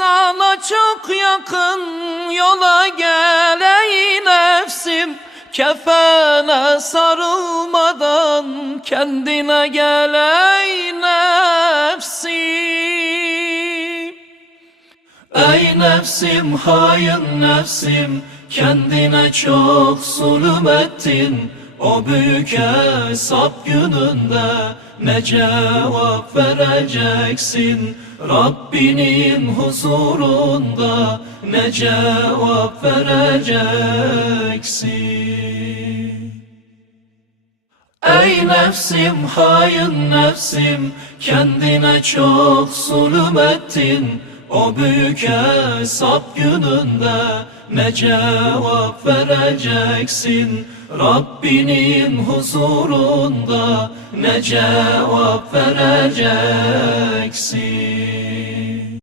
sana çok yakın yola gel ey nefsim. Kefene sarılmadan kendine gel ey nefsim. Ey nefsim, hain nefsim, kendine çok zulüm ettin. O büyük hesap gününde ne cevap vereceksin? Rabbinin huzurunda ne cevap vereceksin? Ey nefsim, hain nefsim, kendine çok zulüm ettin. O büyük hesap gününde ne cevap vereceksin? Rabbinin huzurunda ne cevap vereceksin?